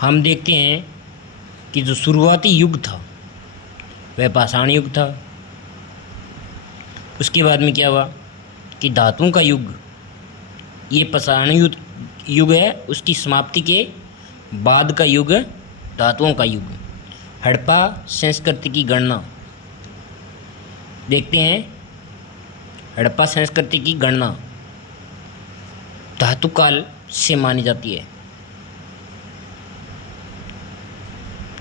हम देखते हैं कि जो शुरुआती युग था वह पाषाण युग था। उसके बाद में क्या हुआ कि धातुओं का युग, ये पाषाण युग है, उसकी समाप्ति के बाद का युग धातुओं का युग। हड़प्पा संस्कृति की गणना देखते हैं। हड़प्पा संस्कृति की गणना धातु काल से मानी जाती है।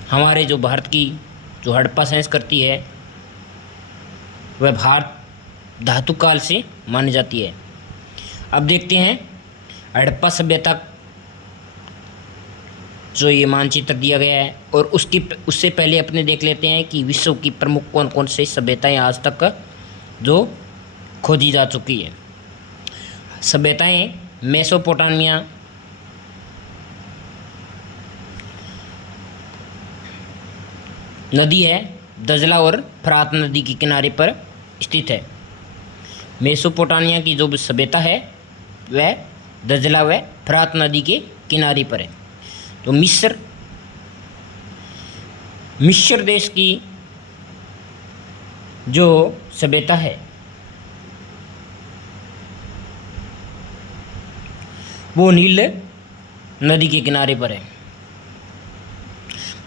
हमारे जो भारत की जो हड़प्पा संस्कृति है वह भारत धातु काल से मानी जाती है। अब देखते हैं हड़प्पा सभ्यता जो ये मानचित्र दिया गया है, और उससे पहले अपने देख लेते हैं कि विश्व की प्रमुख कौन कौन से सभ्यताएं आज तक जो खोजी जा चुकी है। सभ्यताएं मेसोपोटामिया, नदी है दजला और फरात नदी के किनारे पर स्थित है। मेसोपोटामिया की जो सभ्यता है वह दजला व फरात नदी के किनारे पर है। तो मिस्र देश की जो सभ्यता है वो नील नदी के किनारे पर है।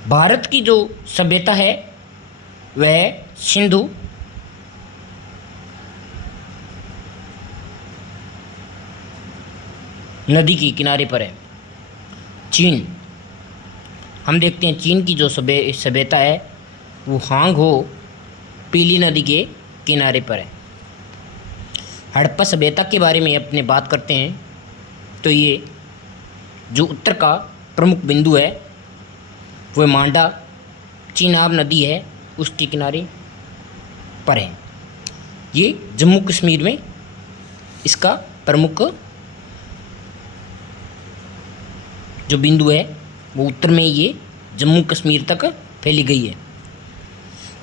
भारत की जो सभ्यता है वह सिंधु नदी के किनारे पर है। चीन, हम देखते हैं चीन की जो सभ्यता है वो हांग हो पीली नदी के किनारे पर है। हड़प्पा सभ्यता के बारे में अपने बात करते हैं तो ये जो उत्तर का प्रमुख बिंदु है वह मांडा चीनाब नदी है उसके किनारे पर है। ये जम्मू कश्मीर में इसका प्रमुख जो बिंदु है वो उत्तर में ये जम्मू कश्मीर तक फैली गई है।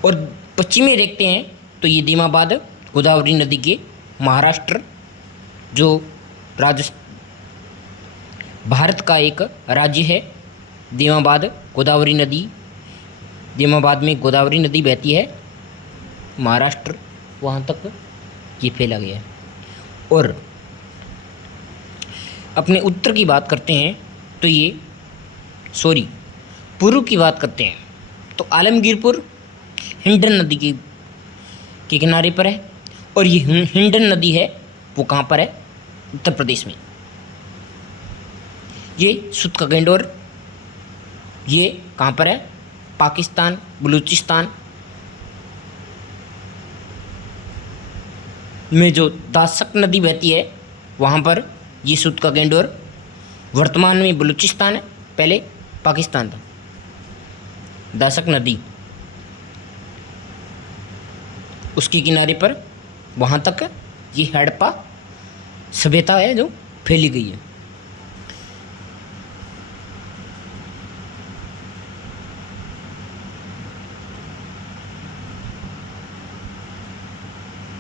और पश्चिम में देखते हैं तो ये दीमाबाद गोदावरी नदी के महाराष्ट्र जो भारत का एक राज्य है। दीमाबाद में गोदावरी नदी बहती है, महाराष्ट्र वहाँ तक ये फैला गया है। और अपने उत्तर की बात करते हैं तो ये पूर्व की बात करते हैं तो आलमगीरपुर हिंडन नदी के किनारे पर है। और ये हिंडन नदी है वो कहाँ पर है? उत्तर प्रदेश में। ये सुत का गेंडोर ये कहाँ पर है? पाकिस्तान, बलूचिस्तान में जो दासक नदी बहती है वहाँ पर ये सुत का गेंडोर वर्तमान में बलूचिस्तान है, पहले पाकिस्तान था। दासक नदी उसके किनारे पर वहाँ तक ये हड़प्पा सभ्यता है जो फैली गई है।